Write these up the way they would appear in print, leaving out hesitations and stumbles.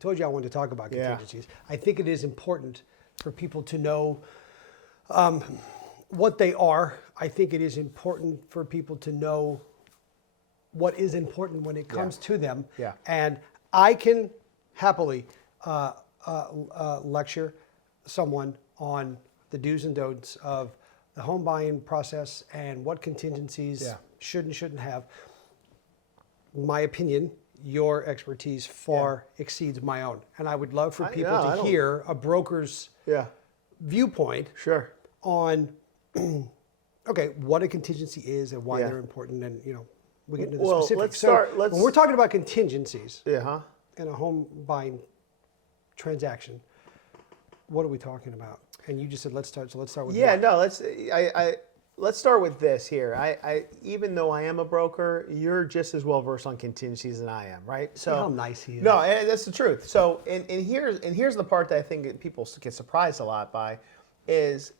told you I wanted to talk about contingencies. I think it is important for people to know what they are. I think it is important for people to know what is important when it comes to them. Yeah. And I can happily lecture someone on the do's and don'ts of the home buying process and what contingencies should and shouldn't have. My opinion, your expertise far exceeds my own. And I would love for people to hear a broker's viewpoint on, okay, what a contingency is and why they're important, and we get into the specifics. When we're talking about contingencies in a home buying transaction, what are we talking about? And you just said let's start. So let's start with let's start with this here. I even though I am a broker, you're just as well versed on contingencies than I am, right? So how nice he is. No, that's the truth. So and here's the part that I think people get surprised a lot by is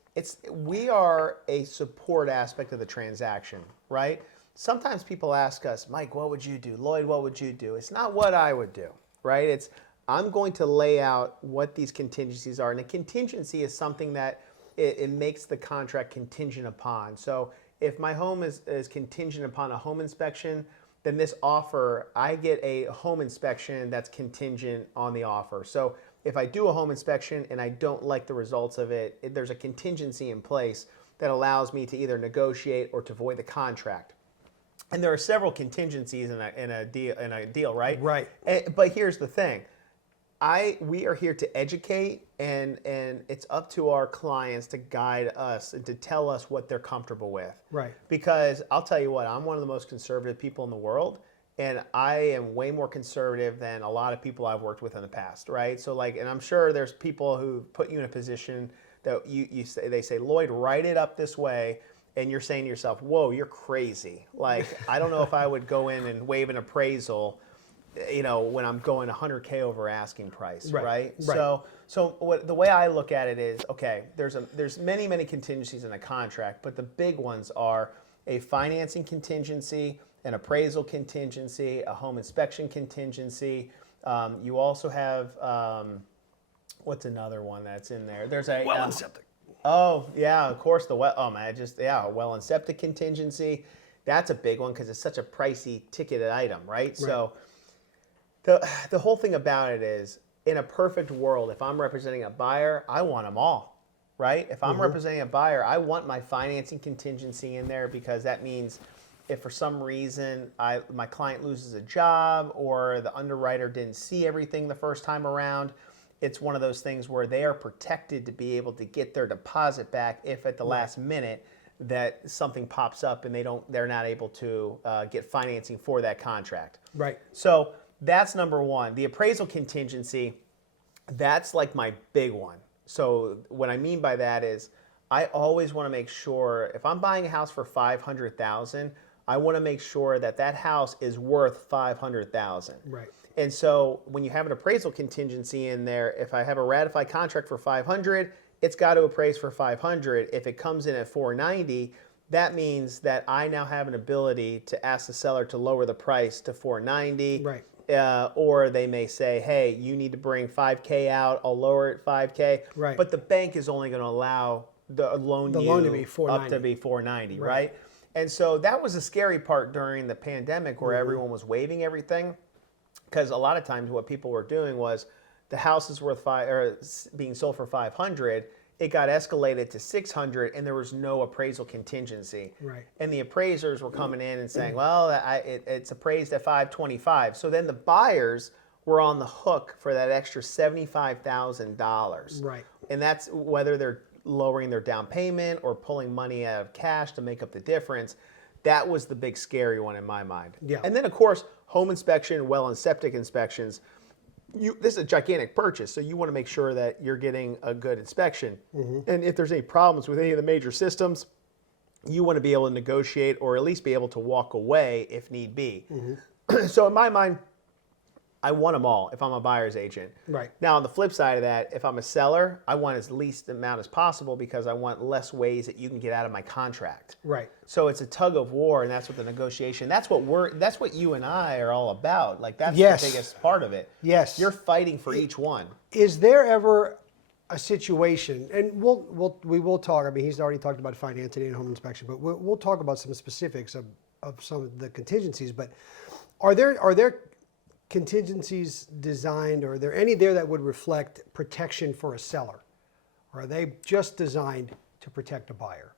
we are a support aspect of the transaction, right? Sometimes people ask us, Mike, what would you do? Lloyd, what would you do? It's not what I would do, right? I'm going to lay out what these contingencies are. And a contingency is something that it makes the contract contingent upon. So if my home is contingent upon a home inspection, then this offer, I get a home inspection that's contingent on the offer. So if I do a home inspection and I don't like the results of it, there's a contingency in place that allows me to either negotiate or to void the contract. And there are several contingencies in a deal, right? Right. But here's the thing. We are here to educate, and it's up to our clients to guide us and to tell us what they're comfortable with. Right. Because I'll tell you what, I'm one of the most conservative people in the world, and I am way more conservative than a lot of people I've worked with in the past, right? So and I'm sure there's people who put you in a position that they say, Lloyd, write it up this way. And you're saying to yourself, whoa, you're crazy. I don't know if I would go in and waive an appraisal, when I'm going 100K over asking price, right? So the way I look at it is, okay, there's many, many contingencies in a contract, but the big ones are a financing contingency, an appraisal contingency, a home inspection contingency. You also have, what's another one that's in there? There's a well and septic. Oh, yeah, of course, a well and septic contingency. That's a big one because it's such a pricey ticketed item, right? So the whole thing about it is, in a perfect world, if I'm representing a buyer, I want them all, right? If I'm representing a buyer, I want my financing contingency in there, because that means if for some reason my client loses a job or the underwriter didn't see everything the first time around, it's one of those things where they are protected to be able to get their deposit back if at the last minute that something pops up and they're not able to get financing for that contract. Right. So that's number one. The appraisal contingency, that's like my big one. So what I mean by that is I always want to make sure if I'm buying a house for $500,000, I want to make sure that house is worth $500,000. Right. And so when you have an appraisal contingency in there, if I have a ratified contract for $500, it's got to appraise for $500. If it comes in at $490, that means that I now have an ability to ask the seller to lower the price to $490. Right. Or they may say, hey, you need to bring $5K out, I'll lower it $5K. Right. But the bank is only going to allow the loan to be up to be $490, right? And so that was a scary part during the pandemic, where everyone was waiving everything. Because a lot of times what people were doing was the house is being sold for $500, it got escalated to $600, and there was no appraisal contingency. Right. And the appraisers were coming in and saying, well, it's appraised at $525. So then the buyers were on the hook for that extra $75,000. Right. And that's whether they're lowering their down payment or pulling money out of cash to make up the difference. That was the big scary one in my mind. Yeah. And then, of course, home inspection, well and septic inspections. This is a gigantic purchase, so you want to make sure that you're getting a good inspection. And if there's any problems with any of the major systems, you want to be able to negotiate or at least be able to walk away if need be. So in my mind, I want them all if I'm a buyer's agent. Right. Now, on the flip side of that, if I'm a seller, I want as least amount as possible because I want less ways that you can get out of my contract. Right. So it's a tug of war, and that's what the negotiation. That's what you and I are all about. Like that's Yes. the biggest part of it. Yes. You're fighting for each one. Is there ever a situation, and we will talk, I mean, he's already talked about financing and home inspection, but we'll talk about some specifics of some of the contingencies, but are there contingencies designed, or are there any there that would reflect protection for a seller? Or are they just designed to protect a buyer?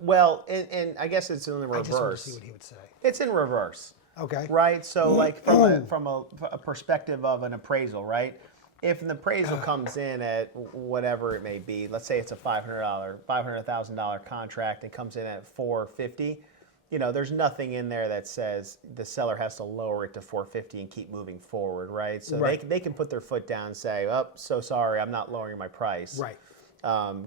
Well, and I guess it's in the I just want to reverse. see what he would say. It's in reverse. Okay. Right? So like from a perspective of an appraisal, right? If an appraisal comes in at whatever it may be, let's say it's a $500,000 contract, it comes in at $450,000, you know, there's nothing in there that says the seller has to lower it to $450,000 and keep moving forward, right? So Right. they can put their foot down and say, oh, so sorry, I'm not lowering my price. Right.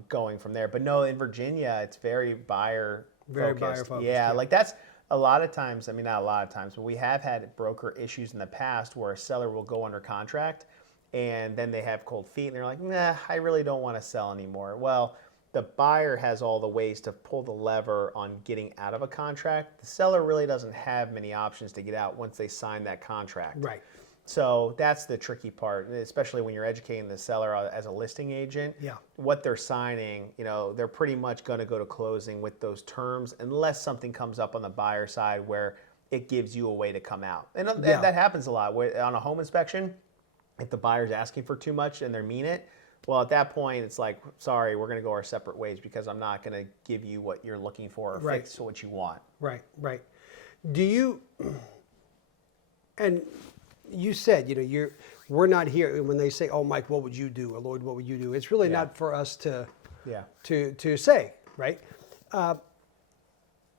Going from there. But no, in Virginia, it's very buyer focused. Yeah, like that's a lot of times, I mean, not a lot of times, but we have had broker issues in the past where a seller will go under contract and then they have cold feet and they're like, nah, I really don't want to sell anymore. Well, the buyer has all the ways to pull the lever on getting out of a contract. The seller really doesn't have many options to get out once they sign that contract. Right. So that's the tricky part, especially when you're educating the seller as a listing agent. Yeah. What they're signing, you know, they're pretty much going to go to closing with those terms unless something comes up on the buyer side where it gives you a way to come out. And Yeah. that happens a lot. On a home inspection, if the buyer's asking for too much and they mean it, well, at that point, it's like, sorry, we're going to go our separate ways because I'm not going to give you what you're looking for or Right. fix what you want. Right, right. Do you, and you said, you know, we're not here when they say, oh, Mike, what would you do? Or Lloyd, what would you do? It's really Yeah. not for us to Yeah. say, right?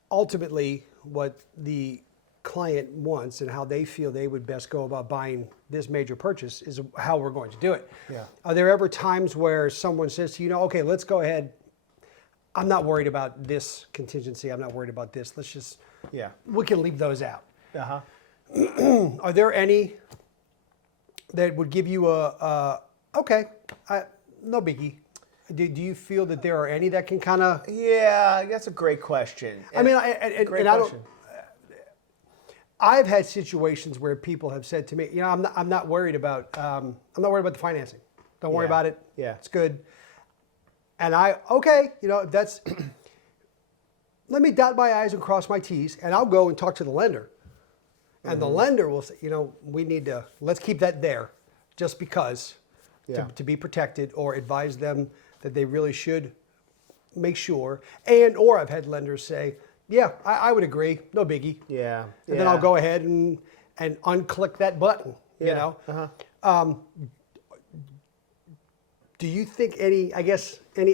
Ultimately, what the client wants and how they feel they would best go about buying this major purchase is how we're going to do it. Yeah. Are there ever times where someone says to you, know, okay, let's go ahead. I'm not worried about this contingency. I'm not worried about this. Let's just, Yeah. we can leave those out. Uh-huh. Are there any that would give you okay, no biggie? Do you feel that there are any that can kind of? Yeah, that's a great question. I mean, Great and I question. don't. I've had situations where people have said to me, you know, I'm not worried about the financing. Don't worry Yeah. about it. Yeah. It's good. And okay, you know, that's. Let me dot my I's and cross my T's, and I'll go and talk to the lender. And the lender will say, you know, let's keep that there just because Yeah. to be protected, or advise them that they really should make sure. Or I've had lenders say, yeah, I would agree, no biggie. Yeah. And then I'll go ahead and unclick that button, you Yeah. know. Uh-huh. Do you think any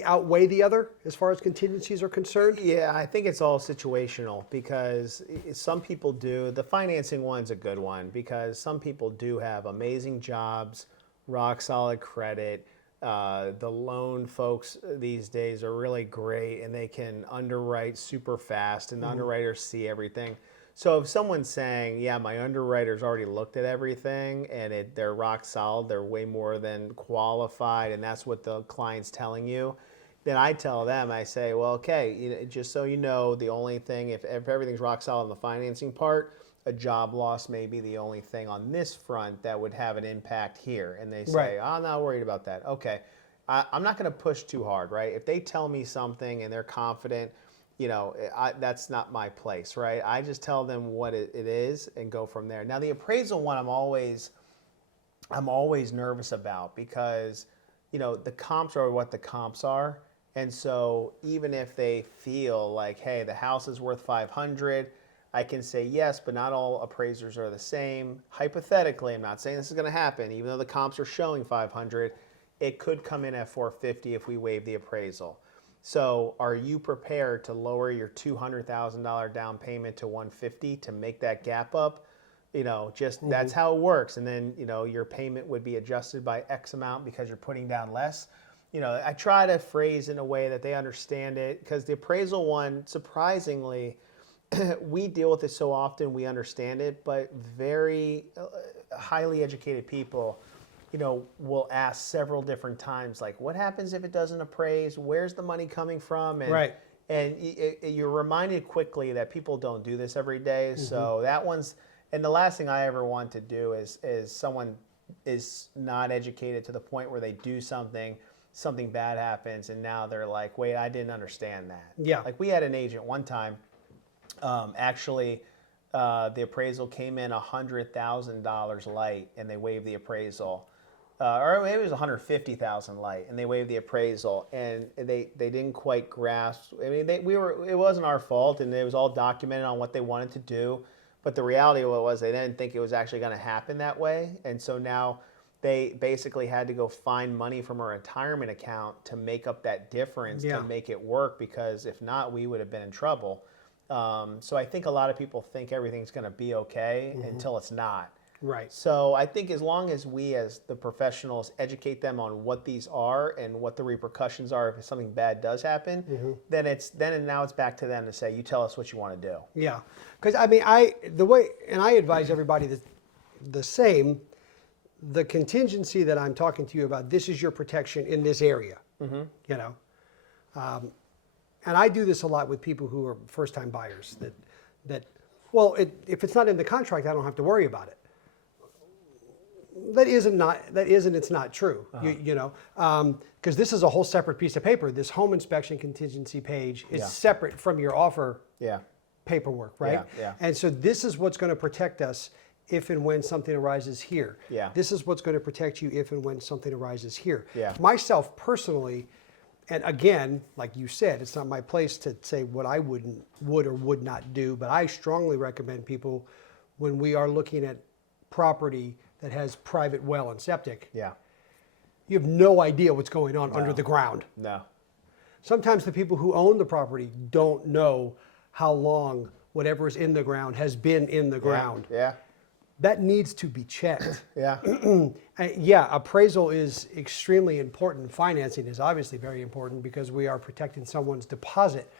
outweigh the other as far as contingencies are concerned? Yeah, I think it's all situational because some people do. The financing one's a good one because some people do have amazing jobs, rock solid credit. The loan folks these days are really great and they can underwrite super fast and the underwriters see everything. So if someone's saying, yeah, my underwriter's already looked at everything and they're rock solid, they're way more than qualified, and that's what the client's telling you, then I tell them, I say, well, okay, just so you know, the only thing, if everything's rock solid on the financing part, a job loss may be the only thing on this front that would have an impact here. And they say, Right. I'm not worried about that. Okay, I'm not going to push too hard, right? If they tell me something and they're confident, you know, that's not my place, right? I just tell them what it is and go from there. Now, the appraisal one, I'm always nervous about because, you know, the comps are what the comps are. And so even if they feel like, hey, the house is worth 500, I can say yes, but not all appraisers are the same. Hypothetically, I'm not saying this is going to happen. Even though the comps are showing 500, it could come in at 450 if we waive the appraisal. So are you prepared to lower your $200,000 down payment to 150 to make that gap up? You know, just that's how it works. And then, you know, your payment would be adjusted by X amount because you're putting down less. You know, I try to phrase in a way that they understand it because the appraisal one, surprisingly, we deal with it so often, we understand it, but highly educated people, will ask several different times, like, what happens if it doesn't appraise? Where's the money coming from? And, Right. And you're reminded quickly that people don't do this every day. So that one's, and the last thing I ever want to do is someone is not educated to the point where they do something bad happens, and now they're like, wait, I didn't understand that. Yeah. Like, we had an agent one time, actually, the appraisal came in $100,000 light, and they waived the appraisal. Or maybe it was $150,000 light, and they waived the appraisal, and they didn't quite grasp. I mean, it wasn't our fault, and it was all documented on what they wanted to do. But the reality of it was they didn't think it was actually going to happen that way, and so now they basically had to go find money from a retirement account to make up that difference to make it work, because if not, we would have been in trouble. So I think a lot of people think everything's going to be okay until it's not. Right. So I think as long as we as the professionals educate them on what these are and what the repercussions are if something bad does happen, then now it's back to them to say, you tell us what you want to do. Yeah. Because I mean, I advise everybody the same. The contingency that I'm talking to you about, this is your protection in this area. And I do this a lot with people who are first-time buyers. If it's not in the contract, I don't have to worry about it. It's not true. Because this is a whole separate piece of paper. This home inspection contingency page is separate from your offer paperwork, right? Yeah. And so this is what's going to protect us if and when something arises here. Yeah. This is what's going to protect you if and when something arises here. Yeah. Myself personally, and again, like you said, it's not my place to say what I would or would not do, but I strongly recommend people, when we are looking at property that has private well and septic, you have no idea what's going on under the ground. No. Sometimes the people who own the property don't know how long whatever is in the ground has been in the ground. Yeah. That needs to be checked. Yeah. Appraisal is extremely important. Financing is obviously very important because we are protecting someone's deposit.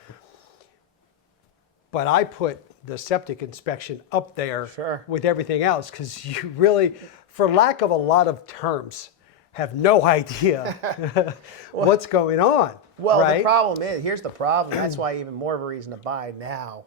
But I put the septic inspection up there with everything else, because you really, for lack of a lot of terms, have no idea what's going on. Well, right? The problem is, here's the problem. That's why even more of a reason to buy now.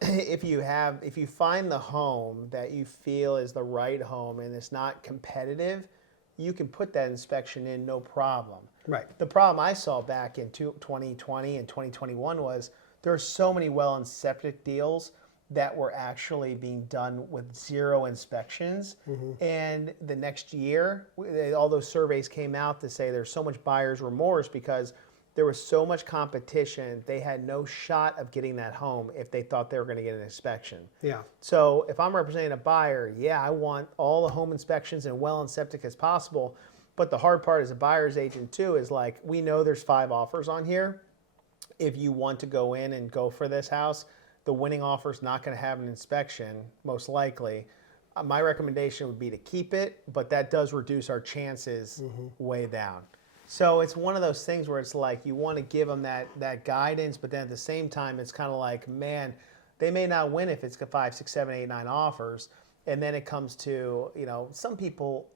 If you find the home that you feel is the right home and it's not competitive, you can put that inspection in, no problem. Right. The problem I saw back in 2020 and 2021 was there are so many well and septic deals that were actually being done with 0 inspections. And the next year, all those surveys came out to say there's so much buyer's remorse because there was so much competition, they had no shot of getting that home if they thought they were going to get an inspection. Yeah. So if I'm representing a buyer, I want all the home inspections and well and septic as possible. But the hard part as a buyer's agent too is, like, we know there's 5 offers on here. If you want to go in and go for this house, the winning offer is not going to have an inspection, most likely. My recommendation would be to keep it, but that does reduce our chances way down. So it's one of those things where it's like you want to give them that guidance, but then at the same time, it's kind of like, man, they may not win if it's 5, 6, 7, 8, 9 offers. And then it comes to, some people,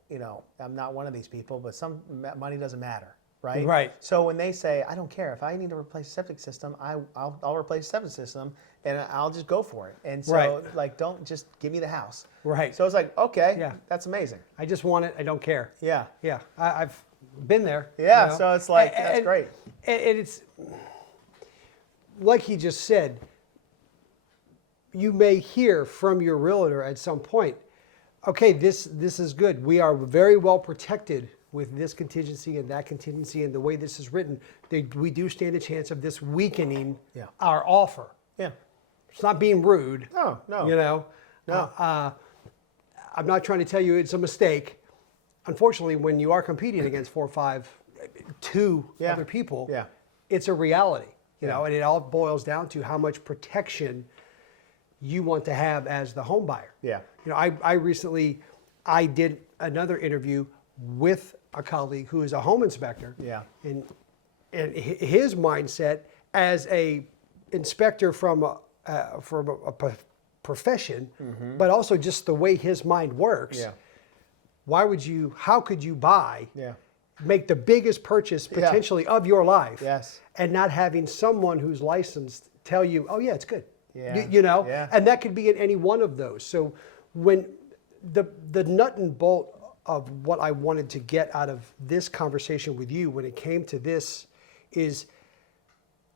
I'm not one of these people, but some money doesn't matter. Right? Right. So when they say, I don't care, if I need to replace a septic system, I'll replace a septic system, and I'll just go for it. And so, don't just give me the house. Right. So it's like, okay, that's amazing. I just want it. I don't care. Yeah. Yeah. I've been there. Yeah. So it's like, that's great. And it's like he just said, you may hear from your realtor at some point, okay, this is good. We are very well protected with this contingency and that contingency, and the way this is written, we do stand a chance of this weakening our offer. Yeah. It's not being rude. No. No. I'm not trying to tell you it's a mistake. Unfortunately, when you are competing against 4 or 5, 2 other people, it's a reality. You know, and it all boils down to how much protection you want to have as the home buyer. Yeah. I recently did another interview with a colleague who is a home inspector. Yeah. And his mindset as a inspector from a profession, but also just the way his mind works. Yeah. how could you buy, Yeah. make the biggest purchase potentially of your life, Yes. and not having someone who's licensed tell you, oh yeah, it's good. Yeah. You know, Yeah. and that could be in any one of those. So when the nut and bolt of what I wanted to get out of this conversation with you when it came to this is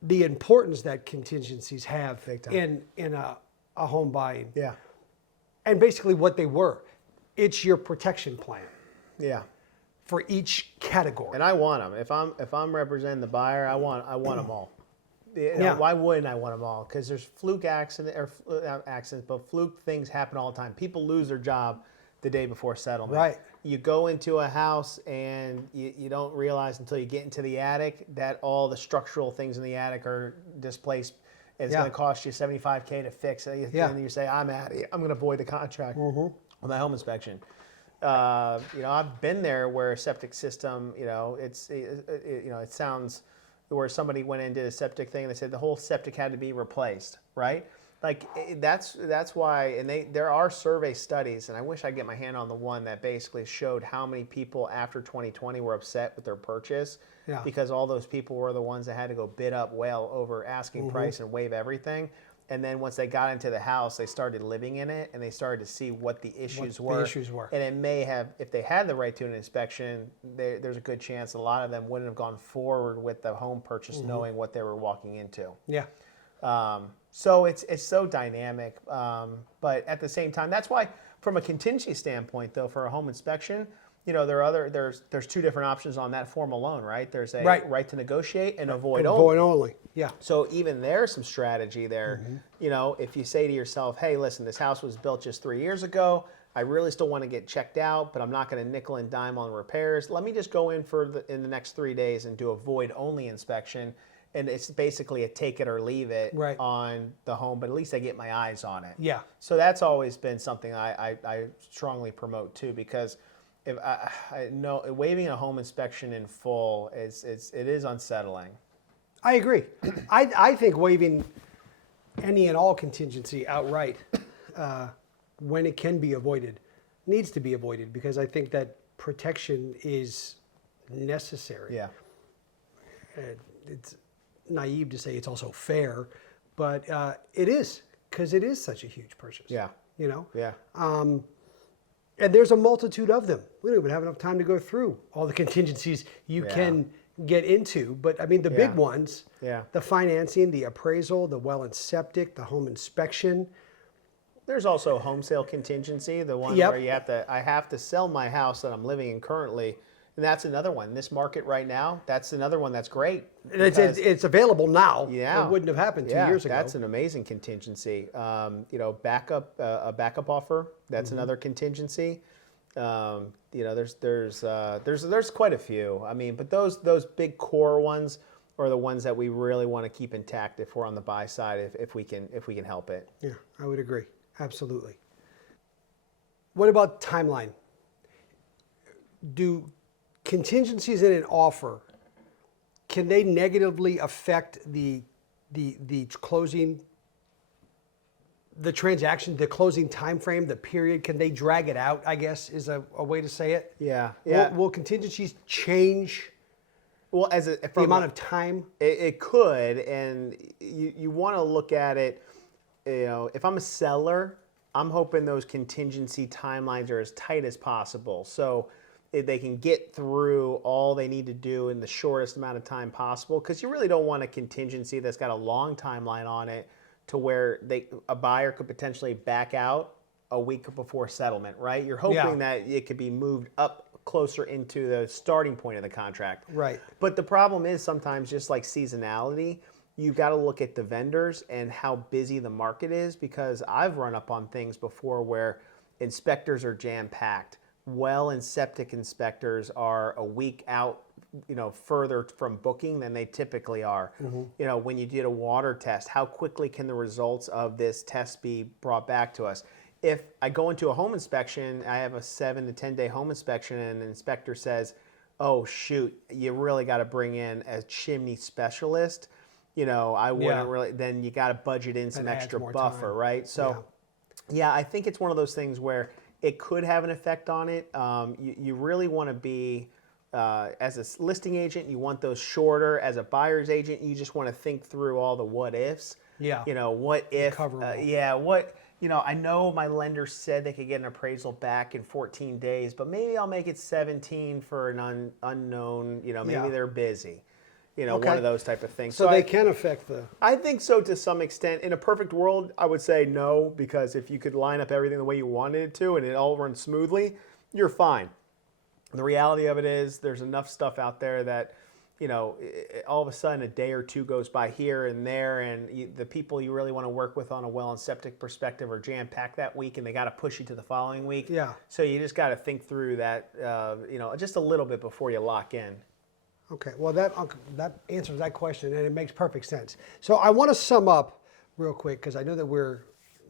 the importance that contingencies have Big time. in a home buying. Yeah. And basically what they were. It's your protection plan Yeah. for each category. And I want them. If I'm representing the buyer, I want them all. You know, Yeah. why wouldn't I want them all? Because there's fluke not accidents, but fluke things happen all the time. People lose their job the day before settlement. Right. You go into a house and you don't realize until you get into the attic that all the structural things in the attic are displaced. And it's Yeah. going to cost you $75K to fix it. Yeah. And you say, I'm out of here. I'm going to void the contract on the home inspection. You know, I've been there where a septic system, you know, it sounds where somebody went in and did a septic thing and they said the whole septic had to be replaced, right? Like that's why, and there are survey studies, and I wish I could get my hand on the one that basically showed how many people after 2020 were upset with their purchase because all those people were the ones that had to go bid up well over asking price and waive everything. And then once they got into the house, they started living in it, and they started to see what the issues were. And it may have, if they had the right to an inspection, there's a good chance a lot of them wouldn't have gone forward with the home purchase knowing what they were walking into. Yeah. So it's so dynamic, but at the same time, that's why from a contingency standpoint, though, for a home inspection, you know, there's two different options on that form alone, right? There's a right to negotiate and avoid only. Avoid only, yeah. So even there's some strategy there. You know, if you say to yourself, hey, listen, this house was built just 3 years ago. I really still want to get checked out, but I'm not going to nickel and dime on repairs. Let me just go in in the next 3 days and do a void only inspection. And it's basically a take it or leave it on the home, but at least I get my eyes on it. Yeah. So that's always been something I strongly promote too, because if I know waiving a home inspection in full it is unsettling. I agree. I think waiving any and all contingency outright when it can be avoided needs to be avoided, because I think that protection is necessary. Yeah. It's naive to say it's also fair, but it is, because it is such a huge purchase. Yeah. You know? Yeah. And there's a multitude of them. We don't even have enough time to go through all the contingencies you can get into. But I mean, the big ones, the financing, the appraisal, the well and septic, the home inspection. There's also home sale contingency, the one where I have to sell my house that I'm living in currently. And that's another one. In this market right now, that's another one that's great. It's available now. Yeah. It wouldn't have happened 2 years ago. That's an amazing contingency. You know, a backup offer, that's another contingency. You know, there's quite a few. I mean, but those big core ones are the ones that we really want to keep intact if we're on the buy side, if we can help it. Yeah, I would agree. Absolutely. What about timeline? Do contingencies in an offer, can they negatively affect the closing, the transaction, the closing time frame, the period? Can they drag it out, I guess, is a way to say it? Yeah. Will contingencies change well, the amount of time? It could, and you want to look at it, you know, if I'm a seller, I'm hoping those contingency timelines are as tight as possible. So they can get through all they need to do in the shortest amount of time possible, because you really don't want a contingency that's got a long timeline on it to where a buyer could potentially back out a week before settlement, right? You're hoping that it could be moved up closer into the starting point of the contract. Right. But the problem is sometimes, just like seasonality, you've got to look at the vendors and how busy the market is, because I've run up on things before where inspectors are jam-packed. Well and septic inspectors are a week out, you know, further from booking than they typically are. You know, when you did a water test, how quickly can the results of this test be brought back to us? If I go into a home inspection, I have a 7 to 10 day home inspection, and the inspector says, oh shoot, you really got to bring in a chimney specialist. You know, I wouldn't really, then you got to budget in some extra buffer, right? So yeah, I think it's one of those things where it could have an effect on it. You really want to be, as a listing agent, you want those shorter. As a buyer's agent, you just want to think through all the what ifs. Yeah. You know, what if, cover 'em all. yeah, what, you know, I know my lender said they could get an appraisal back in 14 days, but maybe I'll make it 17 for an unknown, you know, maybe Yeah. they're busy. You know, Okay. one of those type of things. So they can affect the. I think so to some extent. In a perfect world, I would say no, because if you could line up everything the way you wanted it to and it all runs smoothly, you're fine. The reality of it is there's enough stuff out there that, you know, all of a sudden a day or two goes by here and there, and the people you really want to work with on a well and septic perspective are jam-packed that week, and they got to push you to the following week. Yeah. So you just got to think through that, you know, just a little bit before you lock in. Okay, well that answers that question, and it makes perfect sense. So I want to sum up real quick because I know that we're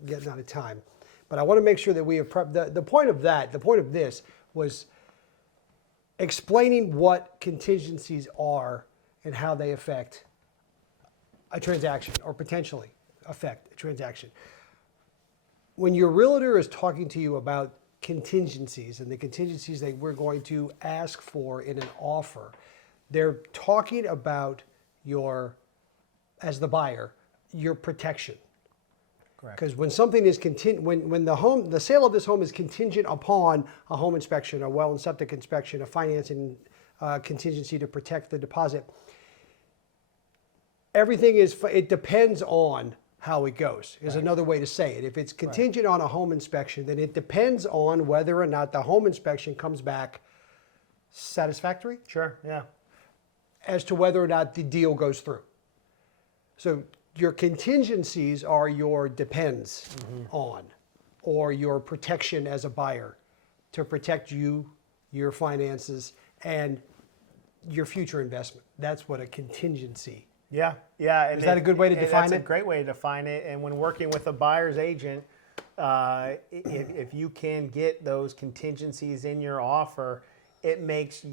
getting out of time, but I want to make sure that we have prepped. The point of this was explaining what contingencies are and how they affect a transaction or potentially affect a transaction. When your realtor is talking to you about contingencies and the contingencies that we're going to ask for in an offer, they're talking about your, as the buyer, your protection. Correct. Because when something is when the sale of this home is contingent upon a home inspection, a well and septic inspection, a financing contingency to protect the deposit, everything it depends on how it goes, is another way to say it. If it's contingent on a home inspection, then it depends on whether or not the home inspection comes back satisfactory. Sure, yeah. As to whether or not the deal goes through. So your contingencies are your depends on, or your protection as a buyer to protect you, your finances, and your future investment. That's what a contingency. Yeah, yeah. And Is that a good way to define That's it? a great way to define it. And when working with a buyer's agent, if you can get those contingencies in your offer, it makes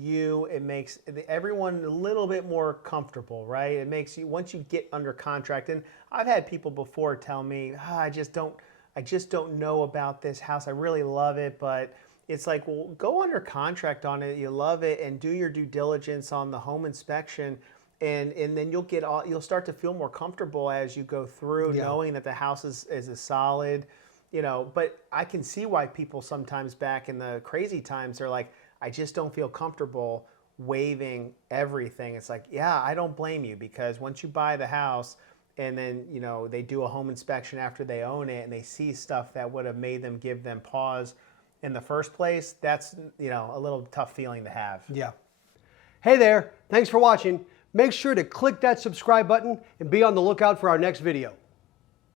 everyone a little bit more comfortable, right? It makes you, once you get under contract, and I've had people before tell me, I just don't know about this house. I really love it, but it's like, well, go under contract on it. You love it, and do your due diligence on the home inspection, and then you'll start to feel more comfortable as you go through, knowing that the house is a solid, you know. But I can see why people sometimes back in the crazy times are like, I just don't feel comfortable waiving everything. It's like, yeah, I don't blame you, because once you buy the house and then, you know, they do a home inspection after they own it and they see stuff that would have made them give them pause in the first place, that's, you know, a little tough feeling to have. Yeah. Hey there, thanks for watching. Make sure to click that subscribe button and be on the lookout for our next video.